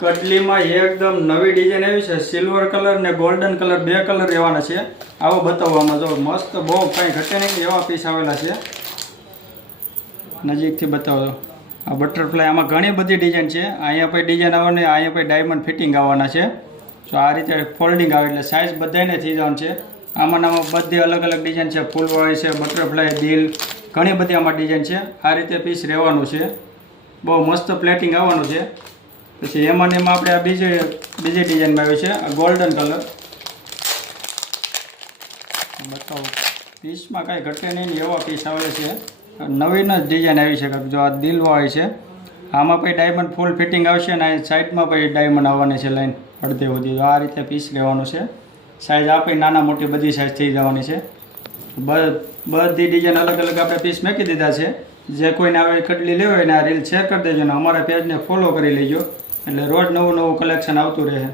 કટલીમાં એકદમ નવી ડિઝાઇન આવી છે. સિલ્વર કલર ને ગોલ્ડન કલર બે કલર રહેવાના છે. આવો બતાવવામાં જો મસ્ત બહુ કંઈ ઘટે નહીં એવા પીસ આવેલા છે. નજીકથી બતાવો. આ બટરફ્લાય આમાં ઘણી બધી ડિઝાઇન છે. અહીંયા પછી ડિઝાઇન આવવાની, અહીંયા પછી ડાયમંડ ફિટિંગ આવવાના છે. તો આ રીતે ફોલ્ડિંગ આવે એટલે સાઇઝ બધાને થઈ જવાનું છે. આમાં બધી અલગ અલગ ડિઝાઇન છે. ફૂલવાળી છે, બટરફ્લાય, દિલ, ઘણી બધી આમાં ડિઝાઇન છે. આ રીતે પીસ રહેવાનું છે. બહુ મસ્ત પ્લેટિંગ આવવાનું છે. પછી એમાં ને એમાં આપણે આ બીજી ડિઝાઇનમાં આવ્યું છે આ ગોલ્ડન કલર. બતાવો પીસમાં કાંઈ ઘટે નહીં ને એવા પીસ આવે છે. નવીન જ ડિઝાઇન આવી છે. જો આ દિલવાળી છે, આમાં પછી ડાયમંડ ફૂલ ફિટિંગ આવશે અને સાઈડમાં પછી ડાયમંડ આવવાની છે લાઈન અડધે સુધી. આ રીતે પીસ લેવાનું છે. સાઈઝ આપણી નાના મોટી બધી સાઈઝ થઈ જવાની છે. બધી ડિઝાઇન અલગ અલગ આપણે પીસ મૂકી દીધા છે. જે કોઈને આવે કટલી લેવી હોય ને આ રીલ શેર કરી દેજો ને અમારા પેજને ફોલો કરી લેજો એટલે રોજ નવું નવું કલેક્શન આવતું રહે.